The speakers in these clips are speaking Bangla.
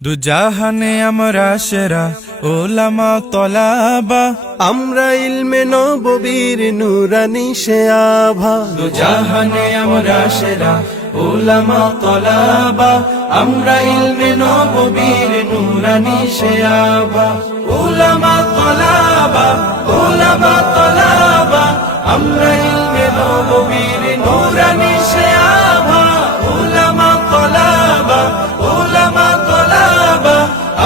দুজাহানে আমরা সেরা ওলামা তলাবা, আমরা ইলমে নববীর নুরানি সে আভা। দুজাহানে আমরা সেরা ওলামা তলাবা, আমরা ইলমে নববীর নুরানি সে আভা। ওলামা তলাবা, ওলামা তলাবা, আমরা ইলমে নববীর নুরানি সে আভা। ওলামা তলাবা, ওলামা তলাবা,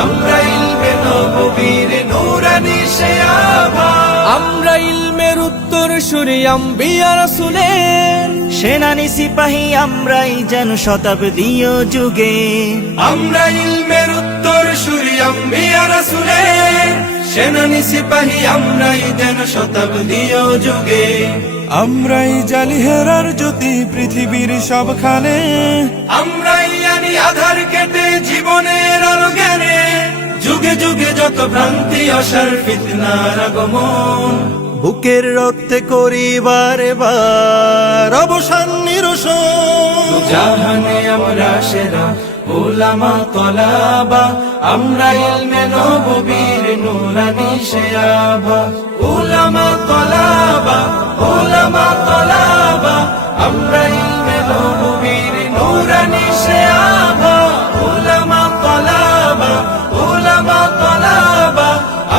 আমরা ইলমে নববীর নুরানি সে আভা। আমরা ইলমের উত্তর সুরি আম্বিয়া রাসূলের সেনানি সিপাহী আমরাই যেন শতাব্দীয় যুগে। আমরা ইলমের উত্তর সুরি আম্বিয়া রাসূলের সেনানি সিপাহী আমরাই যেন শতাব্দীয় যুগে। আমরাই জালি হেরার জ্যোতি পৃথিবীর সবখানে, আমরাই আনি আধার কেটে জীবনের আলো জ্ঞানে। যুগে যুগে যত ভ্রান্তি অসার ফিতনার আগমন, বুকের রক্তে করি বারে বার অবসান নিরসন। জাহানে আমরা সেরা ওলামা তলাবা, আমরা ইলমে নববীর নুরানি সে আভা। ওলামা তলাবা, ওলামা তলাবা, আমরা ইলমে নববীর নুরানি সে আভা। ওলামা তলাবা, ওলামা তলাবা,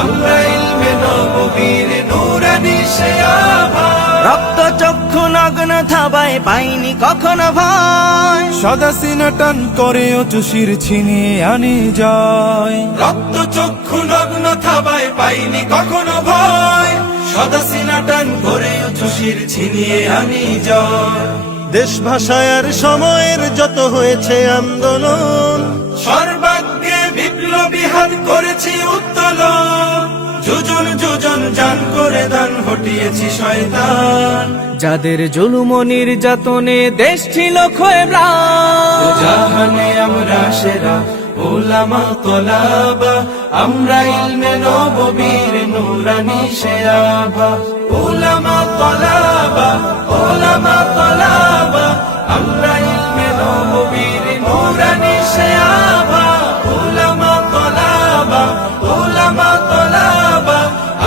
আমরা ইলমে নববীর নুরানি সে আভা। রক্ত চক্ষু নগ্ন থাবায় পাইনি কখনো ভয়, সদা সিনা টান করে চুষির ছিনিয়ে আনি যায়। রক্ত চক্ষু নগ্ন থাবায় পাইনি কখনো ভয়, সদা সিনা টান করে চুষির ছিনিয়ে আনি যায়। দেশ ভাষার সময়ের যত হয়েছে আন্দোলন, সর্বাগ্রে বিপ্লবী হাত করেছি উত্তোলন। যোজন যোজন জান করে দান হটিয়েছি শয়তান। যাদের জুলুম ও নির্যাতনে দেশ ছিল ক্ষয়ে ম্লান। জাহানে আমরা সেরা ওলামা তলাবা, আমরা ইলমে নববীর নুরানি সে আভা। ওলামা তলাবা, ওলামা তলাবা, আমরা ইলমে নববীর নুরানি সে আভা। ওলামা তলাবা, ওলামা তলাবা,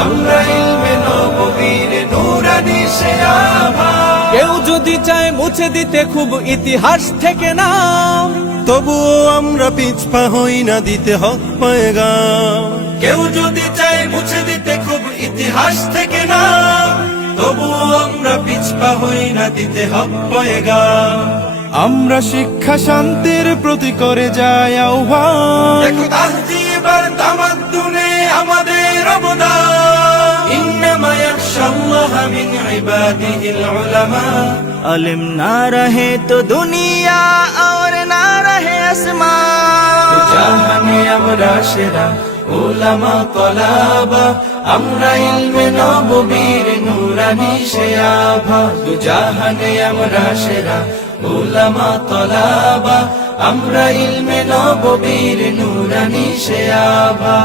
আমরা ইলমে নববীর নুরানি সে আভা। কেউ যদি চায় মুছে দিতে খুব ইতিহাস থেকে নাম, তবুও আমরা পিছপা হই না দিতে হক পয়গাম। কেউ যদি চায় মুছে দিতে খুব ইতিহাস থেকে না, তবুও আমরা পিছপা হই না দিতে হক পয়গাম। আমরা শিক্ষা শান্তির প্রতি করে যাই আহ্বান। দেখো তাহজিব আর তামাদ্দুনে আমাদের অবদান। ইন্নামা ইয়াখশাল্লাহা মিন ইবাদিহিল উলামা। अलिम ना रहे तो दुनिया और ना रहे आसमान। জাহানে আমরা সেরা ওলামা তলাবা, আমরা ইলমে নববীর নুরানি সে আভা। জাহানে আমরা সেরা ওলামা তলাবা, আমরা ইলমে নববীর নুরানি সে আভা।